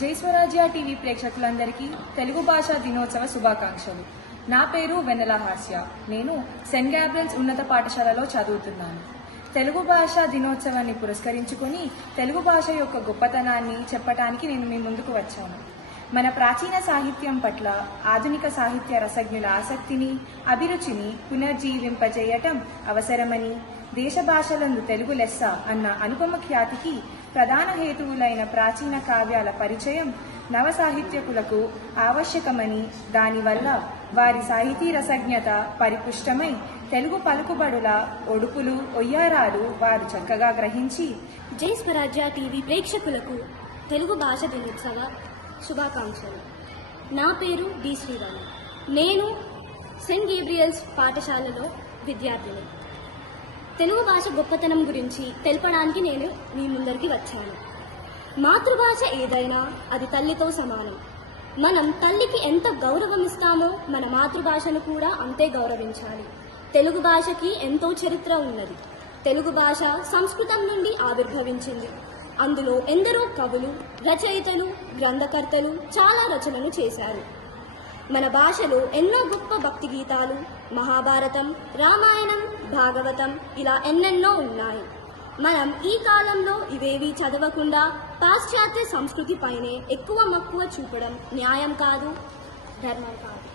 జై స్వరాజ్య టీవీ ప్రేక్షకులందరికీ తెలుగు భాషా దినోత్సవ శుభాకాంక్షలు. నా పేరు వెన్నెల హాస్య. నేను సెయింట్ గ్యాబ్రియల్స్ ఉన్నత పాఠశాలలో చదువుతున్నాను. తెలుగు భాషా దినోత్సవాన్ని పురస్కరించుకొని తెలుగు భాష యొక్క గొప్పతనాన్ని చెప్పటానికి నేను మీ ముందుకు వచ్చాను. మన ప్రాచీన సాహిత్యం పట్ల ఆధునిక సాహిత్య రసజ్ఞుల ఆసక్తిని, అభిరుచిని పునర్జీవింపజేయటం అవసరమని, దేశ భాషలందు తెలుగు లెస్స అన్న అనుపమ ఖ్యాతికి ప్రధాన హేతువులైన ప్రాచీన కావ్యాల పరిచయం నవ సాహిత్యకులకు ఆవశ్యకమని, దానివల్ల వారి సాహితీ రసజ్ఞత పరిపుష్టమై తెలుగు పలుకుబడుల ఒడుపులు ఒయ్యారాలు వారు చక్కగా గ్రహించి జై స్వరాజ్య టీవీ ప్రేక్షకులకు తెలుగు భాష దినోత్సవ శుభాకాంక్షలు. నా పేరు డి శ్రీరామ్. నేను సెయింట్ గేబ్రియల్స్ పాఠశాలలో విద్యార్థిని. తెలుగు భాష గొప్పతనం గురించి తెలపడానికి నేను మీ ముందరికి వచ్చాను. మాతృభాష ఏదైనా అది తల్లితో సమానం. మనం తల్లికి ఎంత గౌరవం ఇస్తామో మన మాతృభాషను కూడా అంతే గౌరవించాలి. తెలుగు భాషకి ఎంతో చరిత్ర ఉన్నది. తెలుగు భాష సంస్కృతం నుండి ఆవిర్భవించింది. అందులో ఎందరో కవులు, రచయితలు, గ్రంథకర్తలు చాలా రచనలు చేశారు. మన భాషలో ఎన్నో గొప్ప భక్తి గీతాలు, మహాభారతం, రామాయణం, భాగవతం ఇలా ఎన్నెన్నో ఉన్నాయి. మనం ఈ కాలంలో ఇవేవీ చదవకుండా పాశ్చాత్య సంస్కృతి పైనే ఎక్కువ మక్కువ చూపడం న్యాయం కాదు, ధర్మం కాదు.